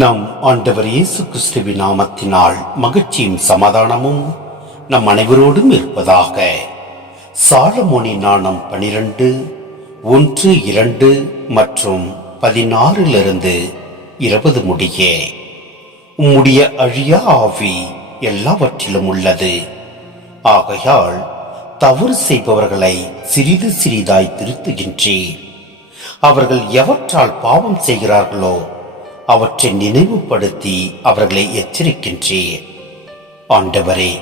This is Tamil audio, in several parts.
நம் ஆண்டவர் இயேசு கிறிஸ்துவின் நாமத்தினால் மகிழ்ச்சியும் சமாதானமும் நம் அனைவரோடும் இருப்பதாக. சாலமோனின் ஞானம் 12:1-2 மற்றும் 16-20 முடிய. உம்முடைய அழியா ஆவி எல்லாவற்றிலும் உள்ளது. ஆகையால் தவறு செய்பவர்களை சிறிது சிறிதாய் திருத்துகின்றேன். அவர்கள் எவற்றால் பாவம் செய்கிறார்களோ அவற்றை நினைவுபடுத்தி அவர்களை எச்சரிக்கின்றேன். ஆண்டவரே,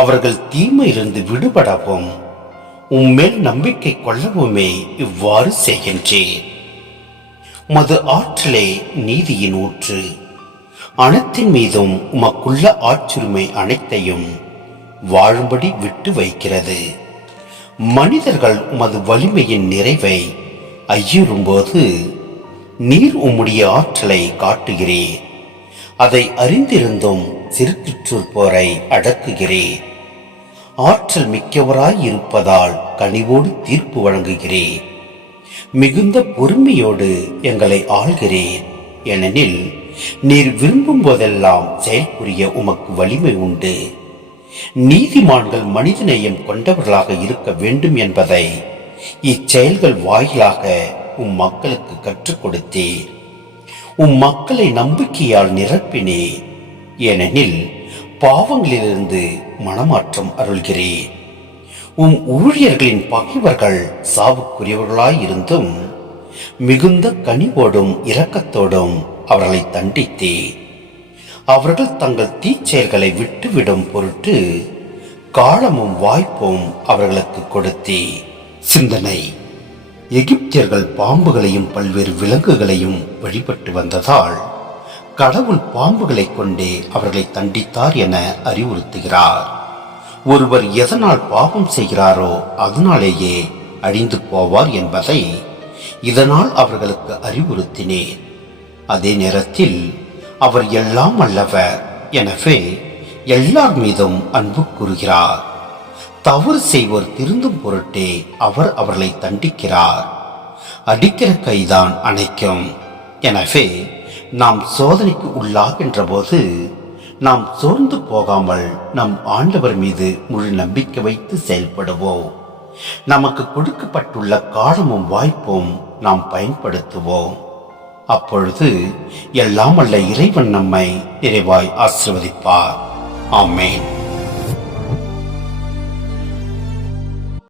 அவர்கள் தீமையிலிருந்து விடுபடவும் உம்மேல் நம்பிக்கை கொள்ளவுமே இவ்வாறு செய்கின்றேன். உமது ஆற்றலே நீதியின் ஊற்று. அனைத்தின் மீதும் உமக்குள்ள ஆட்சியுரிமை அனைத்தையும் வாழும்படி விட்டு வைக்கிறது. மனிதர்கள் உமது வலிமையின் நிறைவை ஐயுறும்போது நீர் உம்முடைய ஆற்றலை காட்டுகிறேன். அதை அறிந்திருந்தும் சிறுகிற்றோரை அடக்குகிறேன். ஆற்றல் மிக்கவராய் இருப்பதால் கனிவோடு தீர்ப்பு வழங்குகிறேன். மிகுந்த பொறுமையோடு எங்களை ஆள்கிறேன். ஏனெனில் நீர் விரும்பும் போதெல்லாம் செயல் புரிய உமக்கு வலிமை உண்டு. நீதிமான்கள் மனிதநேயம் கொண்டவர்களாக இருக்க வேண்டும் என்பதை இச்செயல்கள் வாயிலாக உம் மக்களுக்கு கற்றுக் கொடுத்தேன். உம் மக்களை நம்பிக்கையால் நிரப்பினே. ஏனெனில் பாவங்களிலிருந்து மனமாற்றம் அருள்கிறேன். உம் ஊழியர்களின் பகைவர்கள் சாவுக்குரியவர்களாயிருந்தும் மிகுந்த கனிவோடும் இரக்கத்தோடும் அவர்களை தண்டித்தே. அவர்கள் தங்கள் தீச்செயல்களை விட்டுவிடும் பொருட்டு காலமும் வாய்ப்பும் அவர்களுக்கு கொடுத்தே. சிந்தனை: எகிப்தியர்கள் பாம்புகளையும் பல்வேறு விலங்குகளையும் வழிபட்டு வந்ததால் கடவுள் பாம்புகளை கொண்டே அவர்களை தண்டித்தார் என அறிவுறுத்துகிறார். ஒருவர் எதனால் பாவம் செய்கிறாரோ அதனாலேயே அழிந்து போவார் என்பதை இதனால் அவர்களுக்கு அறிவுறுத்தினேன். அதே நேரத்தில் அவர் எல்லாம் வல்லவர், எனவே எல்லார் மீதும் அன்பு கூறுகிறார். தவறு செய்வோர் திருந்தும் பொருட்டே அவர் அவர்களை தண்டிக்கிறார். அடிக்கிற கைதான் அணைக்கும். எனவே நாம் சோதனைக்கு உள்ளாகின்ற போது நாம் சோர்ந்து போகாமல் நம் ஆண்டவர் மீது முழு நம்பிக்கை வைத்து செயல்படுவோம். நமக்கு கொடுக்கப்பட்டுள்ள காலமும் வாய்ப்பும் நாம் பயன்படுத்துவோம். அப்பொழுது எல்லாம் வல்ல இறைவன் நம்மை நிறைவாய் ஆசீர்வதிப்பார். ஆமென்.